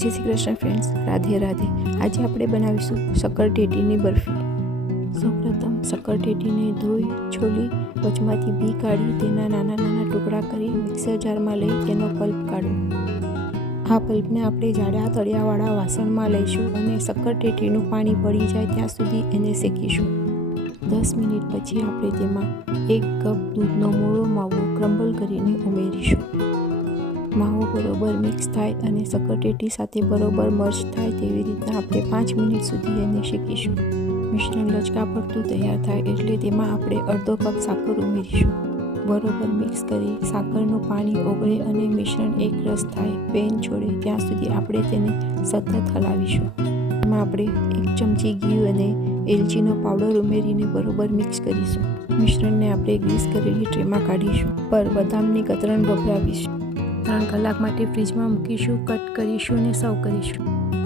જય શ્રી કૃષ્ણ ફ્રેન્ડ્સ રાધે રાધે. આજે આપણે બનાવીશું શક્કરટેટીની બરફી. સૌપ્રથમ શક્કરટેટીને ધોઈ, છોલી, વચમાંથી બી કાઢી, તેના નાના નાના ટુકડા કરી મિક્સર જારમાં લઈ તેનો પલ્પ કાઢો. આ પલ્પને આપણે જાડા તળિયાવાળા વાસણમાં લઈશું અને શક્કરટેટીનું પાણી પડી જાય ત્યાં સુધી એને શેકીશું. દસ મિનિટ પછી આપણે તેમાં એક કપ દૂધનો મોળો માવો ક્રમ્બલ કરીને ઉમેરીશું. માવો બરોબર મિક્સ થાય અને સક્કરટેટી સાથે બરોબર મર્જ થાય તેવી રીતના આપણે પાંચ મિનિટ સુધી એને શેકીશું. મિશ્રણ લચકા પડતું તૈયાર થાય એટલે તેમાં આપણે અડધો કપ સાકર ઉમેરીશું. બરોબર મિક્સ કરી સાકરનું પાણી ઓગળે અને મિશ્રણ એક રસ થાય પેન છોડે ત્યાં સુધી આપણે તેને સતત હલાવીશું. એમાં આપણે એક ચમચી ઘી અને એલચીનો પાવડર ઉમેરીને બરોબર મિક્સ કરીશું. મિશ્રણને આપણે ગ્રીસ કરેલી ટ્રેમાં કાઢીશું. પર બદામની કતરણ ભભરાવીશું ત્રણ કલાક માટે ફ્રીજમાં મૂકીશું કટ કરીશું અને સર્વ કરીશું.